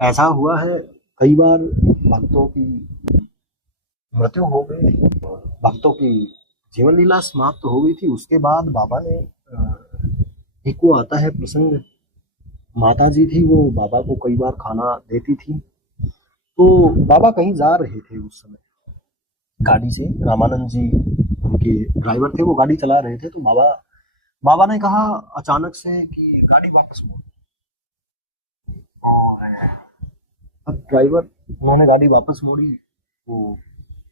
ऐसा हुआ है कई बार भक्तों की मृत्यु हो गई थी, भक्तों की जीवन लीला समाप्त हो गई थी। उसके बाद बाबा ने एक वो आता है प्रसंग, माता जी थी वो बाबा को कई बार खाना देती थी। तो बाबा कहीं जा रहे थे उस समय गाड़ी से, रामानंद जी उनके ड्राइवर थे, वो गाड़ी चला रहे थे। तो बाबा बाबा ने कहा अचानक से कि गाड़ी वापस मोड़। और अब ड्राइवर, उन्होंने गाड़ी वापस मोड़ी, वो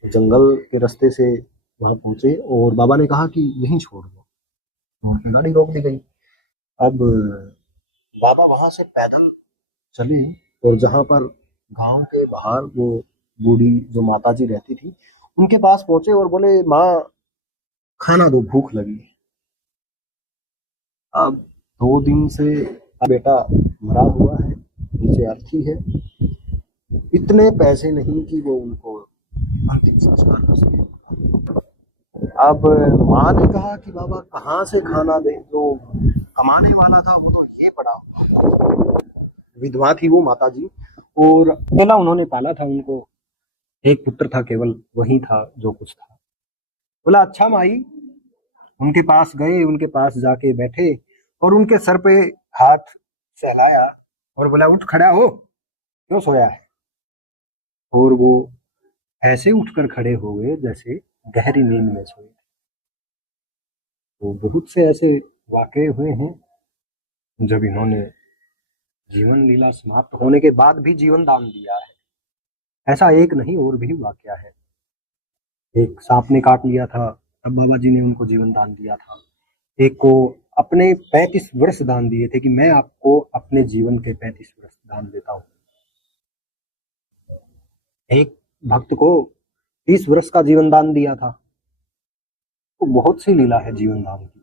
जंगल के रास्ते से वहां पहुंचे और बाबा ने कहा कि यहीं छोड़ दो, तो उनकी गाड़ी रोक दी गई। अब बाबा वहां से पैदल चले और जहां पर गांव के बाहर वो बूढ़ी जो माता जी रहती थी उनके पास पहुंचे और बोले, माँ खाना दो, भूख लगी। अब 2 दिन से बेटा मरा हुआ है, नीचे अर्थी है, इतने पैसे नहीं कि वो उनको अंतिम संस्कार कर सके। अब माँ ने कहा कि बाबा कहाँ से खाना दे, जो कमाने वाला था वो तो ये पड़ा। विधवा थी वो माता जी, और अकेला उन्होंने पाला था उनको, एक पुत्र था केवल, वही था जो कुछ था। बोला अच्छा माई, उनके पास गए, उनके पास जाके बैठे और उनके सर पे हाथ सहलाया और बोला उठ खड़ा हो, क्यों सोया है। और वो ऐसे उठकर खड़े हो गए जैसे गहरी नींद में सोए। तो बहुत से ऐसे वाकये हुए हैं जब इन्होंने जीवन लीला समाप्त होने के बाद भी जीवन दान दिया है। ऐसा एक नहीं और भी वाकया है। एक सांप ने काट लिया था, तब बाबा जी ने उनको जीवन दान दिया था। एक को अपने 35 वर्ष दान दिए थे कि मैं आपको अपने जीवन के 35 वर्ष दान देता हूँ। एक भक्त को 30 वर्ष का जीवन दान दिया था। तो बहुत सी लीला है जीवन दान की।